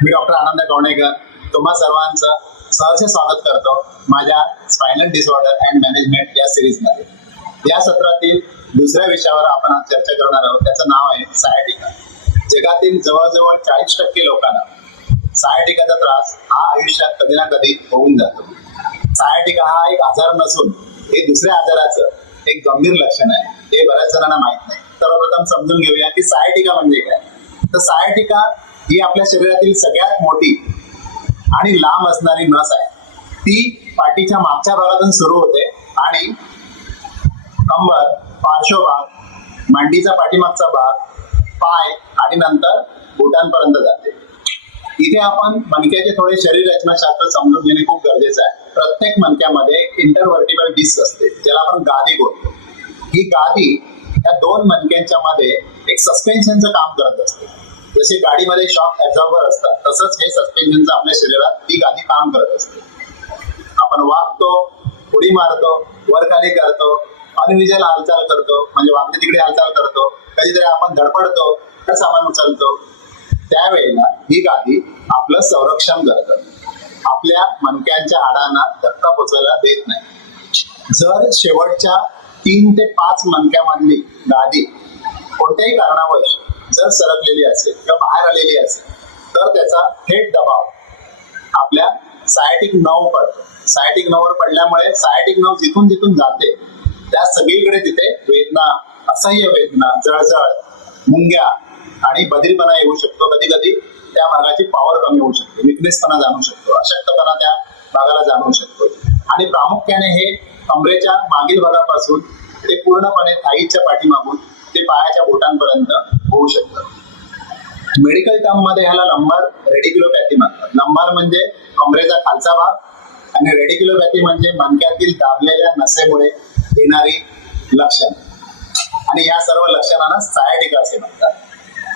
मी doctor आनंद कवणेकर तुम्हा सर्वांचं सहर्ष स्वागत करतो माझ्या स्पायनल डिसऑर्डर अँड मॅनेजमेंट या सिरीजमध्ये। या सत्रातील दुसऱ्या विषयावर आपण आज चर्चा करणार आहोत, त्याचं नाव आहे सायाटिका। जगातील जवळजवळ 40% लोकांना सायाटिकाचा त्रास हा आयुष्यात कधी ना कधी होऊन जातो। सायाटिका हा एक आजार नसून हे दुसऱ्या आजाराचं एक गंभीर लक्षण आहे, हे बऱ्याच जणांना माहित नाही। सर्वप्रथम समजून घेऊया की सायाटिका म्हणजे काय। तर सायाटिका ही आपल्या शरीरातील सगळ्यात मोठी आणि लांब असणारी नस आहे। ती पाठीच्या मागच्या भागातून सुरू होते आणि कंबर, पार्श्वभाग, मांडीचा पाठीमागचा भाग, पाय आणि नंतर बोटांपर्यंत जाते। इथे आपण मणक्याचे थोडे शरीर रचनाशास्त्र समजून घेणे खूप गरजेचं आहे। प्रत्येक मणक्यामध्ये इंटरव्हर्टिब्रल डिस्क असते, ज्याला आपण गादी बोलतो। ही गादी या दोन मणक्यांच्या मध्ये एक सस्पेन्शनचं काम करत असते। जसे गाडीमध्ये शॉक ऍब्झॉर्बर असतात, तसंच हे सस्पेन्शनचं आपल्या शरीरात ती गादी काम करत असते। आपण वाकतो, उडी मारतो, वर खाली करतो, अनविजल हालचाल करतो, म्हणजे वाकडे तिकडे हालचाल करतो, कधीतरी आपण धडपडतो, सामान उचलतो, त्यावेळेला ही गादी आपलं संरक्षण करतं, आपल्या मणक्यांच्या हाडांना धक्का पोचवायला देत नाही। जर शेवटच्या 3 ते 5 मणक्यामधली गादी कोणत्याही कारणावश जर सरकलेली असेल किंवा बाहेर आलेली असेल, तर त्याचा थेट दबाव आपल्या सायाटिक नर्व पडतो। सायाटिक नर्ववर पडल्यामुळे सायाटिक नर्व जिथून जिथून जाते त्या सगळीकडे तिथे वेदना, असह्य वेदना, जळजळ, मुंग्या आणि बधिरपणा येऊ शकतो। कधी कधी त्या भागाची पॉवर कमी होऊ शकते, विकनेसपणा जाणवू शकतो, अशक्तपणा त्या भागाला जाणवू शकतो। आणि प्रामुख्याने हे कमरेच्या मागील भागापासून ते पूर्णपणे थाईच्या पाठीमागून ते पायाच्या बोटांपर्यंत होऊ शकतं। मेडिकल टर्म मध्ये ह्याला लंबार रेडिक्युलोपॅथी म्हणतात। लंबार म्हणजे कमरेचा खालचा भाग आणि रेडिक्युलोपॅथी म्हणजे मणक्यातील दाबलेल्या नसेमुळे येणारी लक्षण, आणि या सर्व लक्षणांना सायाटिका असे म्हणतात।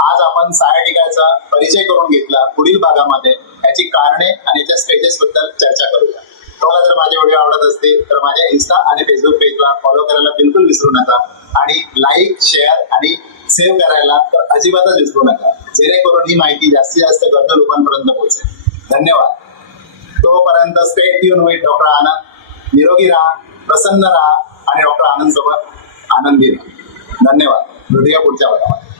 आज आपण सायाटिकाचा परिचय करून घेतला। पुढील भागामध्ये याची कारणे आणि याच्या स्टेजेस बद्दल चर्चा करूया। तुम्हाला जर माझे व्हिडिओ आवडत असतील तर माझ्या इंस्टा आणि फेसबुक पेजला फॉलो करायला बिलकुल विसरू नका, आणि लाईक, शेअर आणि सेव्ह करायला तर अजिबातच विसरू नका, जेणेकरून ही माहिती जास्तीत जास्त गरजू लोकांपर्यंत पोहोचेल। धन्यवाद। तोपर्यंत स्टे ट्यून विथ डॉक्टर आनंद। निरोगी राहा, प्रसन्न राहा आणि डॉक्टर आनंद सोबत आनंदी राहा। धन्यवाद। भेटूया पुढच्या भागामध्ये।